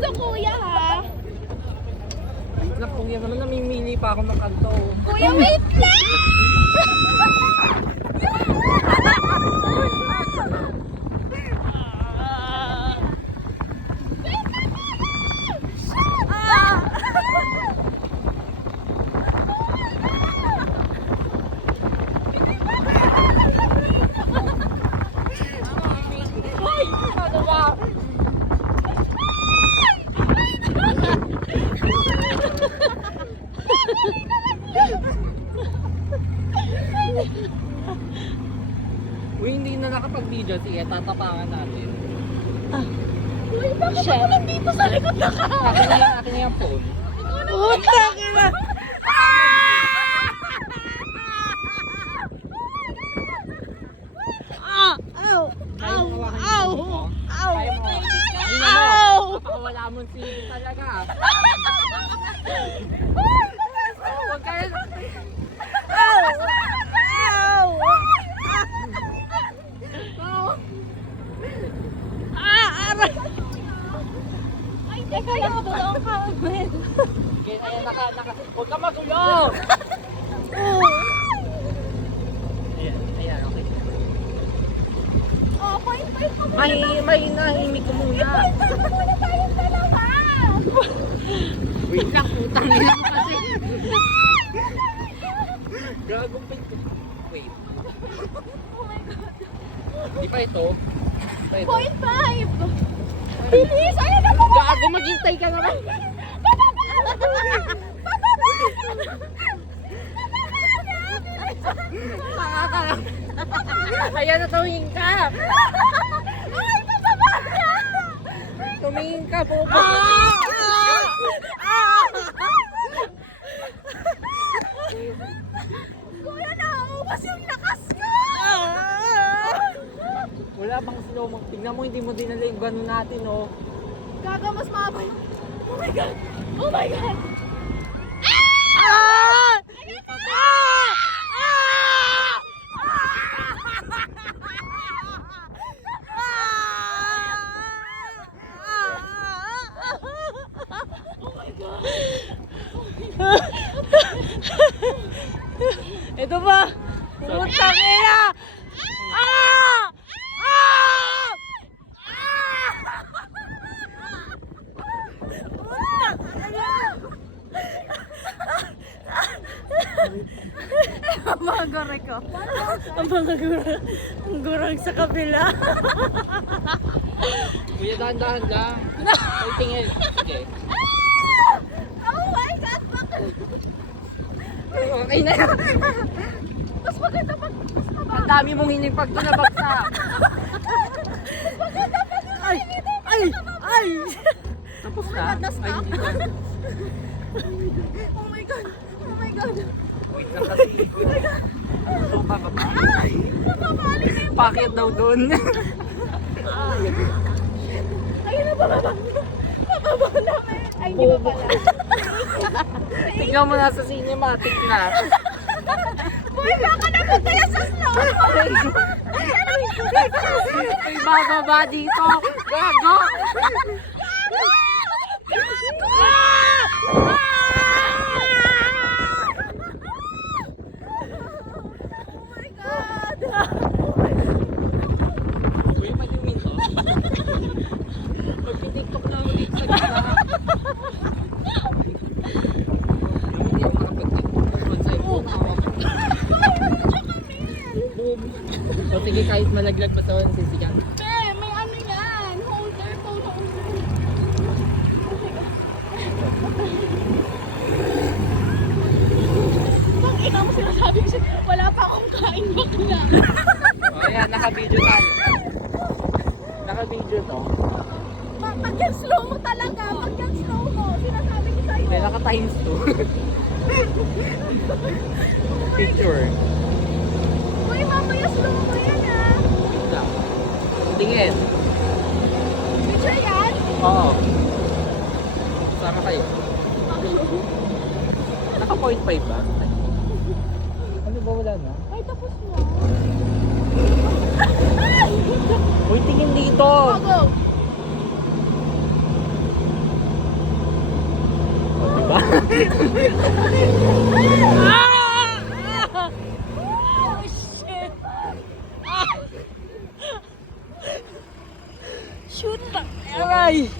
So, kuya ha? Wait lang kuya naman, namimili pa ako ng kanto. Kuya, wait lang! Uy, hindi na nakapag-video. Sige, tatapangan natin. Uy, bakit ako nandito sa likod na ka? Akin na yung phone. Puta ka na! Ow! Kaya mo hawakan Ow! yung phone mo? Ow! Kaya mo. Ow! Napakawala mo si talaga. Huwag kayo. Ow! Ow! Aray! Ay, teka lang, tulong ka, Mel. Okay, ayan, huwag ka magulo. Ayan, okay. Oh, point ko muna. May nahimik ko muna. Point mo muna tayong dalawa. Wait lang, putang nila mo kasi. Gagong pito. Wait. Oh my God. Di pa ito. Point 5. Bilis, ayun na po. Gago, maghintay ka naman. Ayan na, tumingin ka. Ay, bababa na. Tumingin ka po. Kuya, nauubos yung lakas ko. Wala bang slow mo? Tignan mo, hindi mo dinala yung gano'n natin, oh. Gaga, mas mabay. Oh my God. Oh my God. Ito ba? Pumunta kaya! Ah! Ah! Ang mga goray ko. Ang mga gurang. Ang gurang sa kabila. Kuya, dahan-dahan lang. Ay, tingin. Sige. Oh my God. Okay na. Mas maganda pag mas mababa. Ang dami mong hinipag ko na bagsak. Ay! Ay! Ay! Tapos na? God, na-stop. Ay, hindi na. Oh my God. Oh my God. Wait lang kasi. Ito pa ba? Ay! Mababali na yung... Bakit daw doon? Ayun na, bababa. Bababa namin. Ay, hindi ba pala? Tignan mo nasa cinematic na. Boy, baka napunta yan sa snow. May bababa dito. Gago! Oh my God. Uy, malimin to. Magti-tiktok na ulit sa gila. Hindi ako makapag-tiktok. Bukod sa iyo. Boom. O sige, kahit malaglag pa sa walang sisigan. Be, may ano yan. Holder, phone holder. Pag ikaw mo sinasabi ko siya, wala pa akong kain bakla. O ayan, naka-video tayo. Naka-video to. Pag yan slow mo talaga, pag yan slow mo, sinasabi ko sa'yo. May naka-times to. Picture. Uy, mamaya slow mo yan ah. Wait lang. Tingin. Picture yan? Oo. Sama kayo. Naka 0.5 ba? Ano ba, wala na? Ay, tapos na. Uy, tingin dito! Go, go. Oh, shit! Shoot lang! Aray!